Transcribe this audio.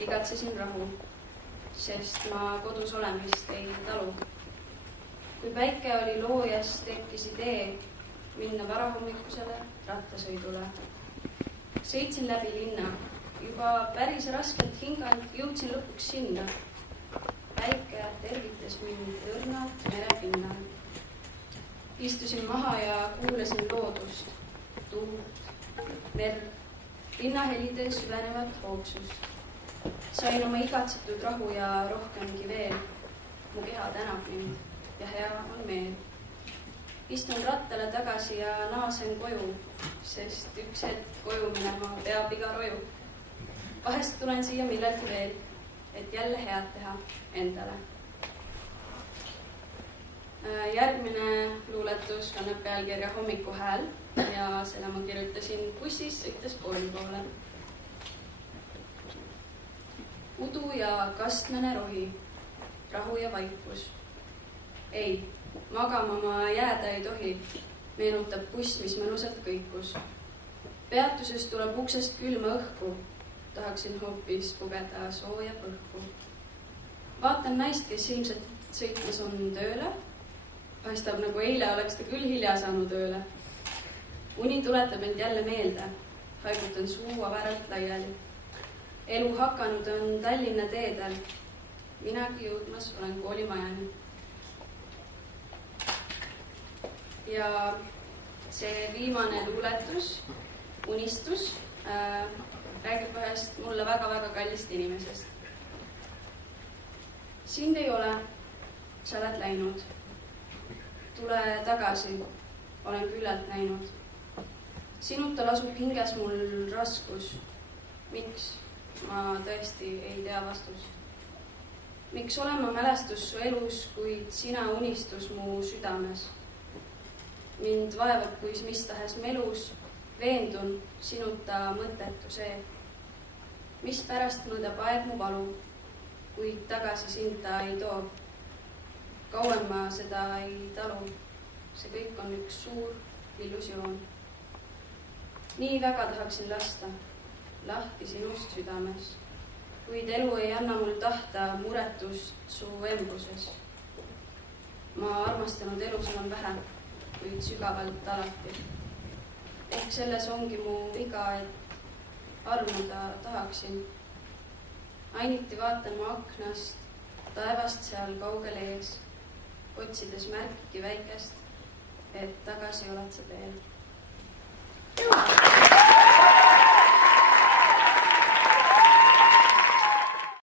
igatsesin rahu, sest ma kodus olemist ei talu. Kui päike oli loojas, tekkis idee minna varahommikusele rattasõidule. Sõitsin läbi linna, juba päris raskelt hinganud, jõudsin lõpuks sinna. Päike tervitas mind õrnalt merepinnal. Istusin maha ja kuulasin loodust, tuult, merd, linnahelide süvenevat hoogsust. Sain oma igatsetud rahu ja rohkemgi veel. Mu keha tänab mind ja hea on meel. Istun rattale tagasi ja naasen koju, sest üks hetk koju minema peab iga roju. Vahest tulen siia millelgi veel, et jälle head teha endale. Järgmine luuletus kannab pealkirja Hommikuhääl ja selle ma kirjutasin bussis sõites kooli poole. Udu ja kastmene rohi, rahu ja vaikus. Ei, magama ma jääda ei tohi, meenutab buss, mis mõnusalt kõikus. Peatuses tuleb uksest külma õhku, tahaksin hoopis pugeda sooja põhku. Vaatan naist, kes ilmselt sõitmas on tööle. Paistab nagu eile oleks ta küll hilja saanud ööle. Uni tuletab end jälle meelde, haigutan suu avaralt laiali. Elu hakanud on Tallinna teedel, minagi jõudmas olen koolimajani. Ja see viimane luuletus, unistus, räägib ühest mulle väga-väga kallist inimesest. Sind ei ole, sa oled läinud. Tule tagasi, olen küllalt näinud. Sinuta lasub hinges mul raskus. Miks? Ma tõesti ei tea vastust. Miks olen ma mälestus su elus, kuid sina unistus mu südames? Mind vaevab, kuis mis tahes melus, veendun sinuta mõttetu see. Mis pärast mõõdab aeg mu valu, kuid tagasi sind ta ei too. Kauem ma seda ei talu, see kõik on üks suur illusioon. Nii väga tahaksin lasta, lahti sinust südames, kuid elu ei anna mul tahta muretust su embuses. Ma armastanud elus olen vähe, kuid sügavalt alati. Ehk selles ongi mu viga, et armuda tahaksin. Ainiti vaatan ma aknast, taevast seal kaugel ees, otsides märki väikest, et tagasi oled sa teel.